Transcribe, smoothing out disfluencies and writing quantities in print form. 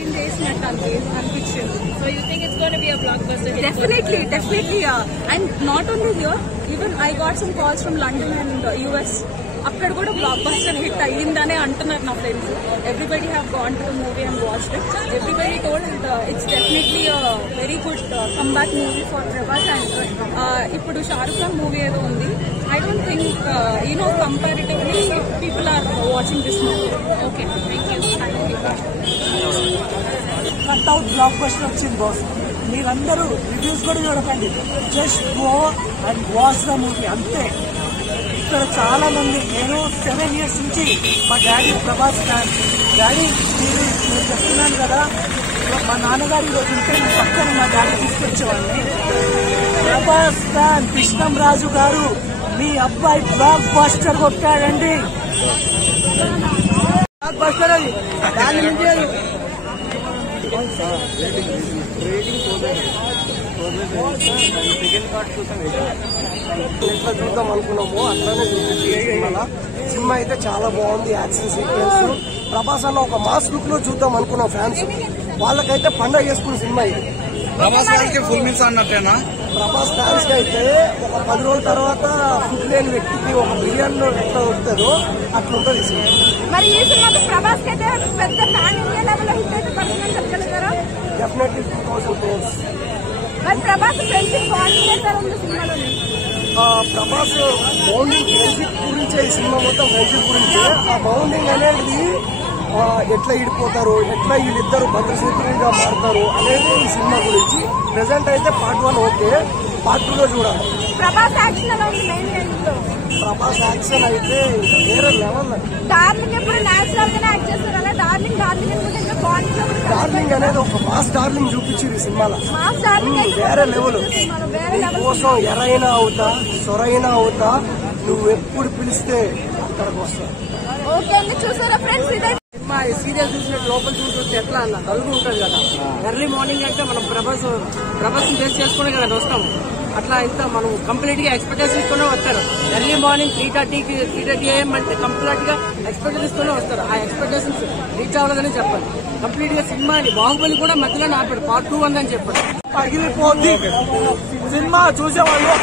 Heroine చేసినట్టు అనిపించింది. So you think it's going to be a blockbuster hit? Definitely, yeah. And not only here, even I got some calls from London and US. అక్కడ కూడా block buster hit అయ్యిందనే అంటున్నారు నా friends. Everybody have gone to the movie and watched it. Everybody told it's definitely very good comeback movie for Prabhas. And ఇప్పుడు Shahrukh Khan movie ఏదో ఉంది. I don't think, comparatively, people are watching this movie. Okay, thank you. Cut out block buster వచ్చింది boss. మీరందరూ reviews కూడా చూడకండి, just go and watch the movie అంతే. ఇక్కడ చాలా మంది, నేను 7 years నుంచి మా డాడీ ప్రభాస్ ఫ్యాన్. డాడీ మీరు చెప్తున్నాను కదా, మా నాన్నగారు ఈరోజు ఉంటే నా పక్కన మా డాడీ తీసుకొచ్చేవాడిని. ప్రభాస్ ఫ్యాన్ కృష్ణం రాజు గారు, మీ అబ్బాయి బ్లాక్ బస్టర్ కొట్టాడండి. బ్లాక్ బస్టర్ అది దాని నుంచి సెకండ్ పార్ట్ చూసాం. ఎట్లా చూద్దాం అనుకున్నాము అట్లానే చూపించాం. సినిమా అయితే చాలా బాగుంది. యాక్షన్ సీక్వెన్స్, ప్రభాస్ అన్న ఒక మాస్ లుక్ లో చూద్దాం అనుకున్నాం ఫ్యాన్స్. వాళ్ళకైతే పండగ చేసుకున్న సినిమా ఇది. ప్రభాస్ గారికి ఫుల్ మీల్స్ అన్నట్టేనా? ప్రభాస్ ఫ్యాన్స్ కి అయితే ఒక 10 రోజుల తర్వాత ఫుడ్ లేని వ్యక్తికి ఒక బిర్యానీలో ఎట్లా వస్తుందో అట్లా ఉంటుంది సినిమా. మరి ఈ సినిమాకి ప్రభాస్ కి అయితే పెద్ద ఫ్యాన్ ఇండియా లెవెల్ హిట్ అయితే పడుతుందని చెప్పగలుగుతారా? Definitely 2000 crores. మరి ప్రభాస్ ఫ్రెండ్షిప్ బాండింగ్ చేస్తారు సినిమాలో. ప్రభాస్ బౌండింగ్ ఫ్రెండ్షిప్ గురించే ఈ సినిమా మొత్తం, ఫ్రెండ్షిప్ గురించే. ఆ బౌండింగ్ అనేది ఎట్లా ఇడిపోతారు, ఎట్లా వీళ్ళిద్దరు భద్రశత్రువుగా మారుతారు అనేది ఈ సినిమా గురించి. ప్రెసెంట్ అయితే పార్ట్ 1 ఓకే, పార్ట్ 2 లో చూడాలి. ప్రభాస్ యాక్షన్ ఎలా ఉంది? ప్రభాస్ యాక్షన్ అయితే వేరే లెవెల్. డార్లింగ్ ఎప్పుడు నేచురల్ గానే యాక్ట్ చేస్తారు కదా. డార్లింగ్ డార్లింగ్ అనేది ఒక మాస్ డార్లింగ్ చూపించింది ఈ సినిమాలో. వేరే లెవెల్. నీకోసం ఎరైనా అవుతా, సొరైనా అవుతా, నువ్వు ఎప్పుడు పిలిస్తే అక్కడికి వస్తా. చూసారా ఫ్రెండ్స్? సినిమా సీరియల్ చూసినట్టు లోపల చూసి ఎట్లా అన్న తలుపు ఉంటుంది కదా. ఎర్లీ మార్నింగ్ అంటే మనం ప్రభాస్ బేస్ చేసుకునే కదా వస్తాము. అట్లా ఇంత మనం కంప్లీట్ గా ఎక్స్పెక్టేషన్ ఇస్తూనే వస్తారు. ఎర్లీ మార్నింగ్ 3:30 AM అంటే కంప్లీట్ గా ఎక్స్పెక్టేషన్ ఇస్తూనే వస్తారు. ఆ ఎక్స్పెక్టేషన్స్ రీచ్ అవ్వలేదని చెప్పాలి. కంప్లీట్ గా సినిమాని బాహుబలి కూడా మధ్యలో ఆపాడు, పార్ట్ 2 ఉందని చెప్పాడు. పగిలిపోద్ది సినిమా చూసేవాళ్ళు.